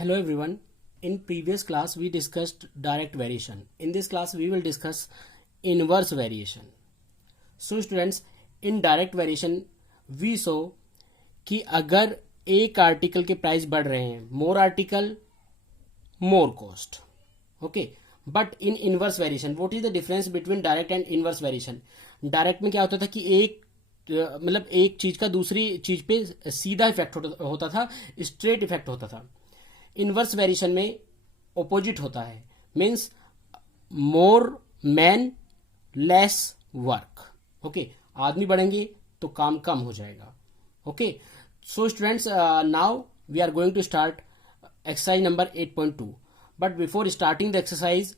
Hello everyone. In previous class we discussed direct variation. In this class we will discuss inverse variation. So students, in direct variation we saw कि अगर एक article के price बढ़ रहे हैं, more article more cost, okay. But in inverse variation what is the difference between direct and inverse variation? Direct में क्या होता था कि मतलब एक चीज का दूसरी चीज पे सीधा इफेक्ट होता था, स्ट्रेट इफेक्ट होता था. इनवर्स वेरिएशन में ओपोजिट होता है, means more man less work. Okay, आदमी बढ़ेंगे तो काम कम हो जाएगा. Okay, so students, now we are going to start exercise number 8.2. But before starting the exercise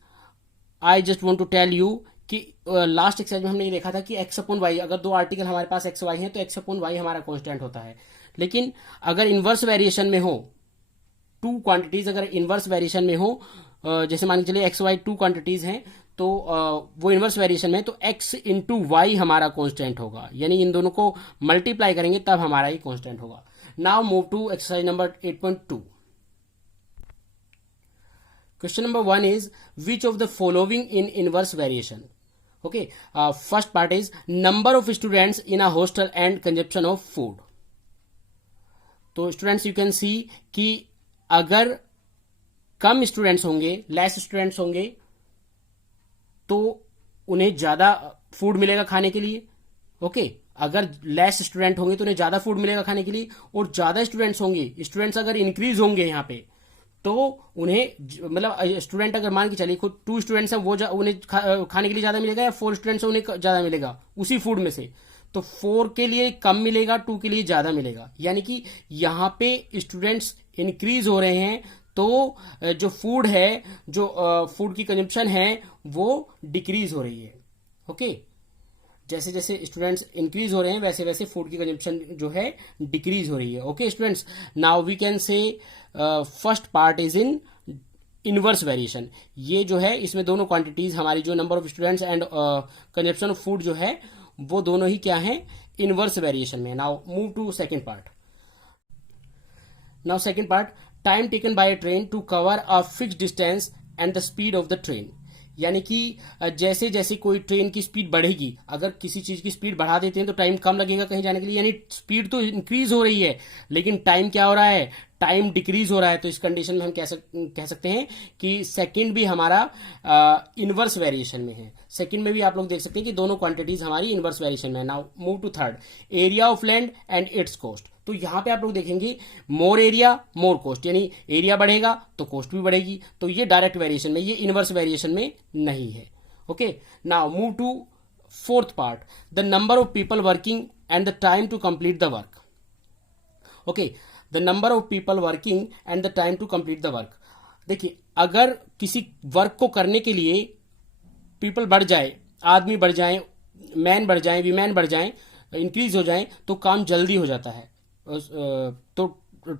I just want to tell you कि लास्ट एक्सरसाइज में हमने ये देखा था कि एक्स अपॉन वाई, अगर दो आर्टिकल हमारे पास एक्स वाई है तो एक्स अपॉन वाई हमारा कांस्टेंट होता है. लेकिन अगर इनवर्स वेरिएशन में हो, टू क्वांटिटीज अगर इनवर्स वेरिएशन में हो, जैसे मान के चलिए एक्स वाई टू क्वांटिटीज हैं, तो वो इनवर्स वेरिएशन में तो एक्स इंटू वाई हमारा कांस्टेंट होगा, यानी इन दोनों को मल्टीप्लाई करेंगे तब हमारा ही कांस्टेंट होगा. Now move to exercise number 8.2. Question number 1 is which of the following in inverse variation? Okay, first part is number of students in a hostel and consumption of food. तो students you can see कि अगर कम students होंगे, less students होंगे, तो उन्हें ज्यादा food मिलेगा खाने के लिए. ओके, अगर लेस स्टूडेंट होंगे तो उन्हें ज्यादा फूड मिलेगा खाने के लिए, और ज्यादा स्टूडेंट्स होंगे, स्टूडेंट्स अगर इंक्रीज होंगे यहाँ पे, तो उन्हें मतलब स्टूडेंट अगर मान के चलिए खुद 2 स्टूडेंट्स हैं, वो उन्हें खाने के लिए ज्यादा मिलेगा, या 4 स्टूडेंट्स हैं उन्हें ज्यादा मिलेगा उसी फूड में से. तो 4 के लिए कम मिलेगा, 2 के लिए ज्यादा मिलेगा, यानी कि यहाँ पे स्टूडेंट्स इंक्रीज हो रहे हैं, तो जो फूड है, जो फूड की कंजम्पशन है वो डिक्रीज हो रही है. ओके, जैसे जैसे स्टूडेंट्स इंक्रीज हो रहे हैं वैसे वैसे फूड की कंजम्पशन जो है डिक्रीज हो रही है. Okay students, now we can say first part is in inverse variation. ये जो है इसमें दोनों क्वांटिटीज हमारी जो number of students and consumption of food जो है वो दोनों ही क्या है, इनवर्स वेरिएशन में. Now move to second part. Now second part, time taken by a train to cover a fixed distance and the speed of the train. यानी कि जैसे जैसे कोई ट्रेन की स्पीड बढ़ेगी, अगर किसी चीज की स्पीड बढ़ा देते हैं तो टाइम कम लगेगा कहीं जाने के लिए, यानी स्पीड तो इंक्रीज हो रही है लेकिन टाइम क्या हो रहा है, टाइम डिक्रीज हो रहा है. तो इस कंडीशन में हम कह सकते हैं कि सेकंड भी हमारा इनवर्स वेरिएशन में है. सेकंड में भी आप लोग देख सकते हैं कि दोनों क्वांटिटीज हमारी इनवर्स वेरिएशन में है. Now move to third, area of land and its cost. तो यहां पे आप लोग देखेंगे मोर एरिया मोर कॉस्ट, यानी एरिया बढ़ेगा तो कॉस्ट भी बढ़ेगी. तो ये डायरेक्ट वेरिएशन में, ये इनवर्स वेरिएशन में नहीं है. Okay, now move to fourth part, the number of people working and the time to complete the work. Okay, the number of people working and the time to complete the work. देखिए, अगर किसी work को करने के लिए people बढ़ जाए, आदमी बढ़ जाए, मैन बढ़ जाए, वीमेन बढ़ जाए, इंक्रीज हो जाए, तो काम जल्दी हो जाता है, तो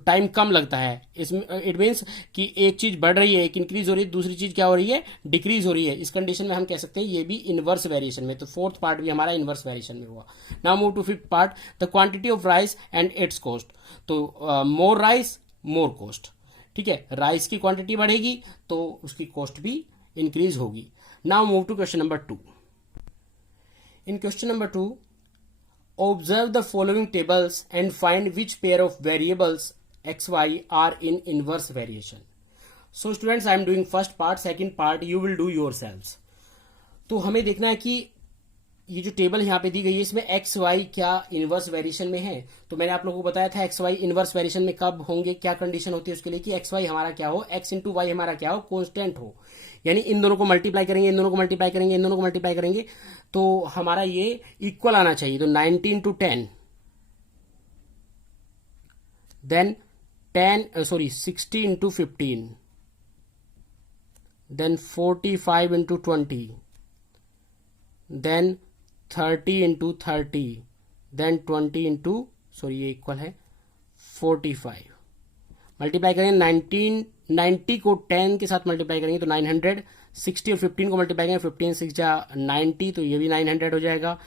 टाइम कम लगता है. इसमें इट मीन्स कि एक चीज बढ़ रही है, एक इंक्रीज हो रही है, दूसरी चीज क्या हो रही है, डिक्रीज हो रही है. इस कंडीशन में हम कह सकते हैं ये भी इनवर्स वेरिएशन में. तो फोर्थ पार्ट भी हमारा इनवर्स वेरिएशन में हुआ. Now move to fifth part, the quantity of rice and its cost. तो मोर राइस मोर कॉस्ट. ठीक है, राइस की क्वांटिटी बढ़ेगी तो उसकी कॉस्ट भी इंक्रीज होगी. Now move to question number 2. In question number 2, observe the following tables and find which pair of variables xy are in inverse variation. So students, I am doing first part, second part you will do yourselves. तो हमें देखना है कि ये जो table यहाँ पे दी गई है इसमें एक्स वाई क्या इनवर्स वेरिएशन में है. तो मैंने आप लोगों को बताया था एक्स वाई इनवर्स वेरिएशन में कब होंगे, क्या कंडीशन होती है उसके लिए कि एक्स वाई हमारा क्या हो, एक्स इंटू वाई हमारा क्या हो, कांस्टेंट हो. यानी इन दोनों को मल्टीप्लाई करेंगे, इन दोनों को मल्टीप्लाई करेंगे, इन दोनों को मल्टीप्लाई करेंगे तो हमारा ये इक्वल आना चाहिए. तो 90 into 10, then 60 into 15, then 45 into 20, then 30 into 30, then 20 into ये इक्वल है 45. मल्टीप्लाई करेंगे 90 को 10 के साथ मल्टीप्लाई करेंगे तो 900, 60 और 15 को मल्टीप्लाई करेंगे, 15 6 जा 90, तो ये भी 900 हो जाएगा.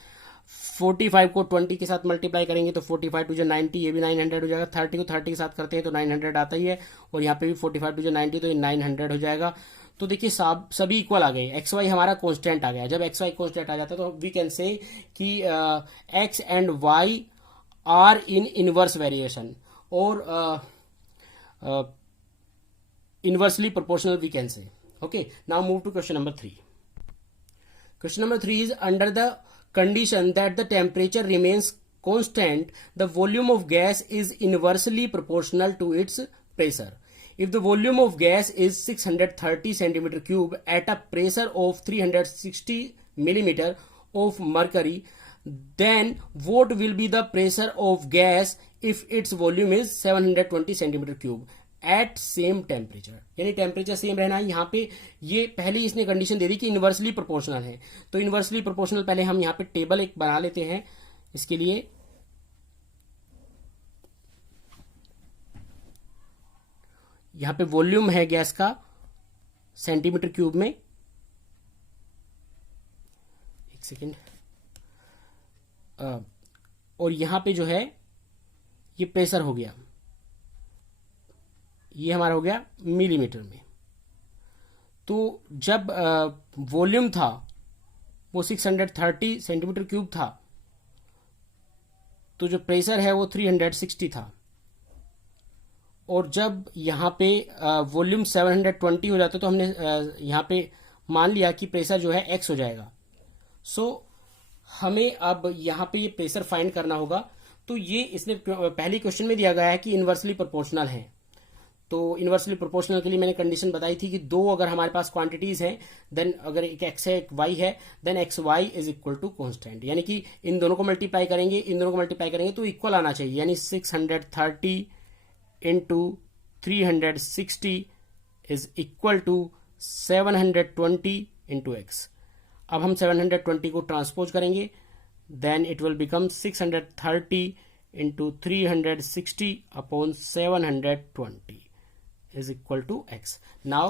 45 को 20 के साथ मल्टीप्लाई करेंगे तो 45 टू जो 90, ये भी 900 हो जाएगा। 30 को 30 के साथ करते हैं तो 900 आता ही है, और यहाँ पे भी 45 टू जो 90 तो ये 900 हो जाएगा। तो देखिए सभी इक्वल आ गए, एक्स वाई हमारा कांस्टेंट आ गया। जब एक्स वाई कांस्टेंट आ जाता है तो वी कैन से कि x and y are in inverse variation, और inversely proportional we can say. Okay, now move to question number 3. Question number 3 is, under the condition that the temperature remains constant, the volume of gas is inversely proportional to its pressure. If the volume of gas is 630 centimeter cube at a pressure of 360 millimeter of mercury, then what will be the pressure of gas if its volume is 720 centimeter cube at same temperature? यानी temperature सेम रहना है। यहाँ पे ये पहले इसने condition दे दी कि इनवर्सली प्रोपोर्शनल है, तो इनवर्सली प्रोपोर्शनल पहले हम यहाँ पे टेबल एक बना लेते हैं इसके लिए। यहाँ पे वॉल्यूम है गैस का सेंटीमीटर क्यूब में, एक सेकेंड, और यहाँ पे जो है ये प्रेशर हो गया, ये हमारा हो गया मिलीमीटर में। तो जब वॉल्यूम था वो 630 सेंटीमीटर क्यूब था, तो जो प्रेशर है वो 360 था, और जब यहाँ पे वॉल्यूम 720 हो जाता तो हमने यहाँ पे मान लिया कि प्रेशर जो है x हो जाएगा। सो हमें अब यहाँ पे ये प्रेशर फाइंड करना होगा। तो ये इसने पहली क्वेश्चन में दिया गया है कि इनवर्सली प्रोपोर्शनल है, तो इनवर्सली प्रोपोर्शनल के लिए मैंने कंडीशन बताई थी कि दो अगर हमारे पास क्वांटिटीज हैं, देन अगर एक एक्स है एक वाई है, then x y is equal to constant, यानी कि इन दोनों को मल्टीप्लाई करेंगे, इन दोनों को मल्टीप्लाई करेंगे तो इक्वल आना चाहिए। यानी 630 into 360 is equal to 720 into x. अब हम 720 को ट्रांसपोज करेंगे, then it will become 630 into 360 upon 720 is equal to x. Now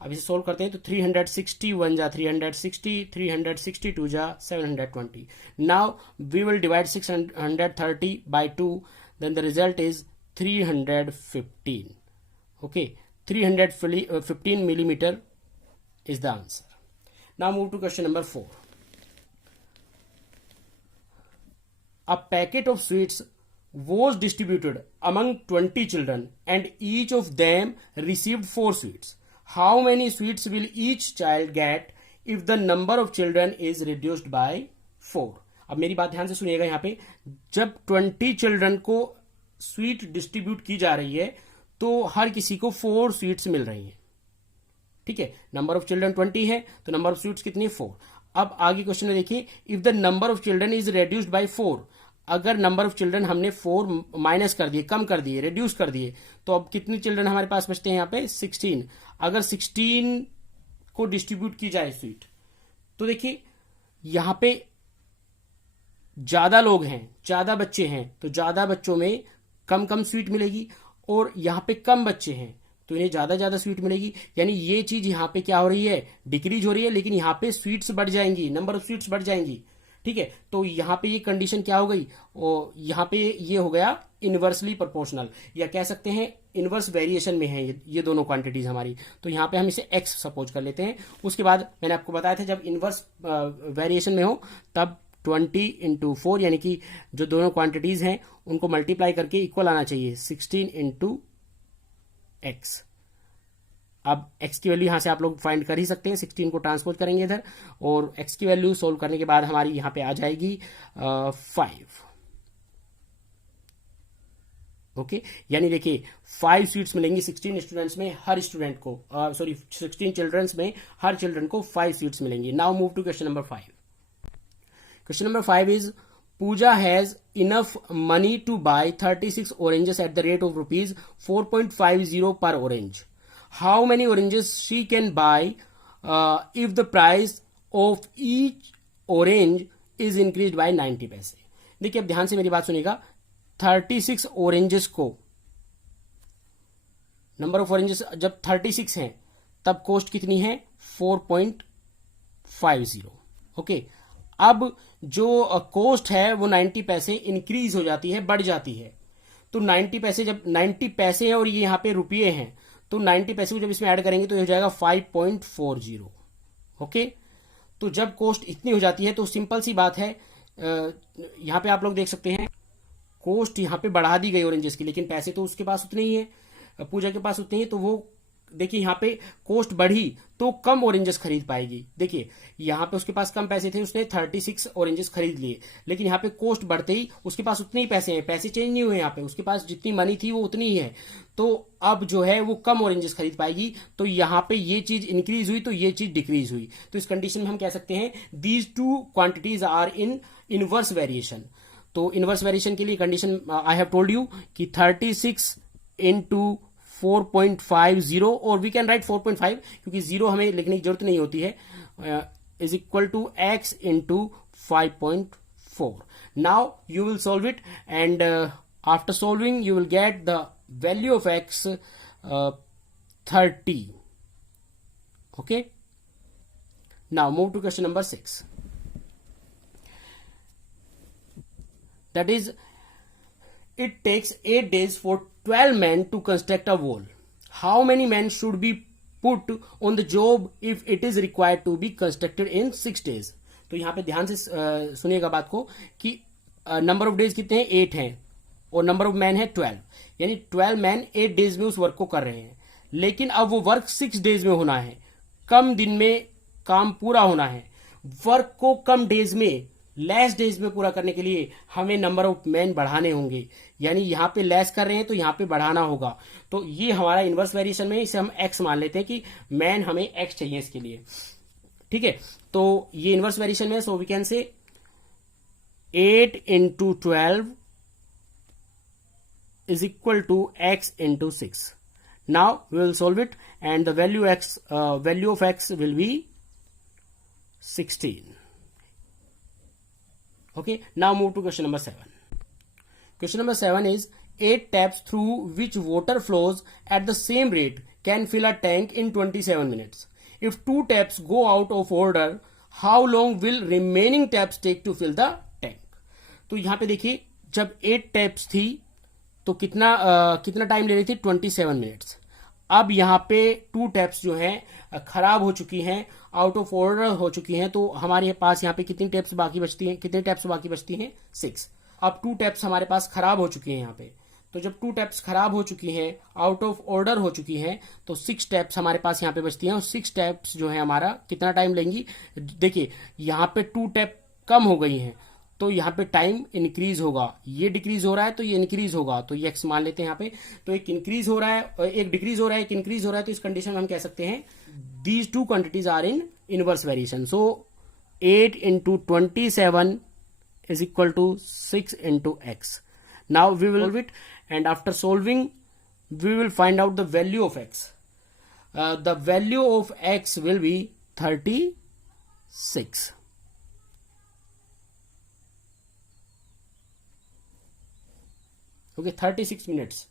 अब इसे सोल्व करते हैं तो 360 1 जा 360, 360 2 जा 720. Now we will divide 630 by 2, then the result is 315. Okay, 315 millimeter is the answer. Now move to question number 4. A packet of sweets was distributed among 20 children and each of them received 4 sweets. How many sweets will each child get if the number of children is reduced by 4? अब मेरी बात ध्यान से सुनिएगा। यहाँ पे जब 20 children को स्वीट डिस्ट्रीब्यूट की जा रही है तो हर किसी को 4 स्वीट्स मिल रही हैं। ठीक है, नंबर ऑफ चिल्ड्रन 20 है तो नंबर ऑफ स्वीट्स कितनी है? 4। अब आगे क्वेश्चन में देखिए, if the number of children is reduced by 4, अगर नंबर ऑफ चिल्ड्रन हमने 4 माइनस कर दिए, कम कर दिए, रिड्यूस कर दिए, तो अब कितने चिल्ड्रन हमारे पास बचते हैं? यहाँ पे 16। अगर 16 को डिस्ट्रीब्यूट की जाए स्वीट, तो देखिए यहां पे ज्यादा लोग हैं, ज्यादा बच्चे हैं, तो ज्यादा बच्चों में कम कम स्वीट मिलेगी, और यहां पे कम बच्चे हैं तो इन्हें ज्यादा ज्यादा स्वीट मिलेगी। यानी ये चीज यहां पे क्या हो रही है? डिक्रीज हो रही है, लेकिन यहां पे स्वीट्स बढ़ जाएंगी, नंबर ऑफ स्वीट्स बढ़ जाएंगी। ठीक है, तो यहां पे ये कंडीशन क्या हो गई? और यहां पे ये हो गया इनवर्सली प्रोपोर्शनल, या कह सकते हैं इनवर्स वेरिएशन में है ये दोनों क्वांटिटीज हमारी। तो यहां पे हम इसे x सपोज कर लेते हैं। उसके बाद मैंने आपको बताया था जब इनवर्स वेरिएशन में हो तब 20 इंटू 4, यानी कि जो दोनों क्वांटिटीज हैं उनको मल्टीप्लाई करके इक्वल आना चाहिए 16 इंटू एक्स। अब x की वैल्यू यहां से आप लोग फाइंड कर ही सकते हैं, 16 को ट्रांसपोज करेंगे इधर, और x की वैल्यू सोल्व करने के बाद हमारी यहां पे आ जाएगी 5। ओके, यानी देखिए 5 स्वीट्स मिलेंगी 16 स्टूडेंट्स में, हर स्टूडेंट को 16 चिल्ड्रंस में हर चिल्ड्रन को 5 स्वीट्स मिलेंगी। Now move to question number 5. Question number 5 is, Pooja has enough money to buy 36 oranges at the rate of rupees 4.50 per orange. How many oranges she can buy if the price of each orange is increased by 90 पैसे? देखिए अब ध्यान से मेरी बात सुनिएगा, 36 oranges को, number of oranges जब 36 हैं तब कॉस्ट कितनी है? 4.50. ओके, अब जो कॉस्ट है वो 90 पैसे इंक्रीज हो जाती है, बढ़ जाती है। तो 90 पैसे, जब 90 पैसे है और ये यहाँ पे रुपये हैं, तो 90 पैसे को जब इसमें ऐड करेंगे तो ये हो जाएगा 5.40। ओके, तो जब कॉस्ट इतनी हो जाती है तो सिंपल सी बात है, यहाँ पे आप लोग देख सकते हैं कॉस्ट यहाँ पे बढ़ा दी गई ऑरेंजेस की, लेकिन पैसे तो उसके पास उतने ही है, पूजा के पास उतने ही, तो वो देखिए यहाँ पे कॉस्ट बढ़ी तो कम ऑरेंजेस खरीद पाएगी। देखिए यहाँ पे उसके पास कम पैसे थे, उसने 36 ऑरेंजेस खरीद लिए, लेकिन यहाँ पे कॉस्ट बढ़ते ही उसके पास उतने ही पैसे हैं, पैसे चेंज नहीं हुए, यहाँ पे उसके पास जितनी मनी थी वो उतनी ही है, तो अब जो है वो कम ऑरेंजेस खरीद पाएगी। तो यहाँ पे ये चीज इंक्रीज हुई तो ये चीज डिक्रीज हुई। तो इस कंडीशन में हम कह सकते हैं these two quantities are in inverse variation. तो इनवर्स वेरिएशन के लिए condition I have told you कि 36 इंटू 4.50, और वी कैन राइट 4.5 क्योंकि जीरो हमें लिखने की जरूरत नहीं होती है, is equal to x into 5.4। Now you will solve it and after solving you will get the value of x 30। Okay, now move to question number 6, that is, it takes 8 days for 12 men to construct a wall. How many men should be put on the job if it is required to be constructed in 6 days? तो यहां पे ध्यान से सुनिएगा बात को कि number of days कितने हैं, 8 हैं, और नंबर ऑफ मैन है 12, यानी 12 मैन 8 डेज में उस वर्क को कर रहे हैं। लेकिन अब वो वर्क 6 डेज में होना है, कम दिन में काम पूरा होना है। वर्क को कम डेज में, लेस डेज में पूरा करने के लिए हमें नंबर ऑफ मैन बढ़ाने होंगे, यानी यहां पे लेस कर रहे हैं तो यहां पे बढ़ाना होगा। तो ये हमारा इनवर्स वेरिएशन में, इसे हम एक्स मान लेते हैं कि मैन हमें एक्स चाहिए इसके लिए। ठीक है, तो ये इनवर्स वेरिएशन में, so we can say 8 into 12 is equal to x into 6. Now we will solve it and the value of x will be 16. Okay, now move to question number 7. Question number 7 is 8 taps through which water flows at the same rate can fill a tank in 27 minutes. If 2 taps go out of order, how long will remaining taps take to fill the tank? तो यहां पे देखिए जब 8 taps थी तो कितना time ले रही थी, 27 मिनट्स। अब यहाँ पे 2 टैप्स जो हैं खराब हो चुकी हैं, आउट ऑफ ऑर्डर हो चुकी हैं, तो हमारे पास यहाँ पे कितनी टैप्स बाकी बचती हैं, कितने टैप्स बाकी बचती हैं, 6। अब 2 टैप्स हमारे पास खराब हो चुकी हैं यहाँ पे, तो जब 2 टैप्स खराब हो चुकी हैं, आउट ऑफ ऑर्डर हो चुकी हैं, तो 6 टैप्स हमारे पास यहाँ पे बचती हैं, और 6 टैप्स जो है हमारा कितना टाइम लेंगी। देखिए यहाँ पे 2 टैप कम हो गई हैं तो यहाँ पे टाइम इंक्रीज होगा, ये डिक्रीज हो रहा है तो ये इंक्रीज होगा, तो ये एक्स मान लेते हैं यहाँ पे। तो एक इंक्रीज हो रहा है, एक डिक्रीज हो रहा है, एक इंक्रीज हो रहा है, तो इस कंडीशन में हम कह सकते हैं these 2 quantities are in inverse variation. So 8 into 27 is equal to 6 into x. Now we will solve it and after solving we will find out the value of x. The value of x will be 36. Okay, 36 minutes.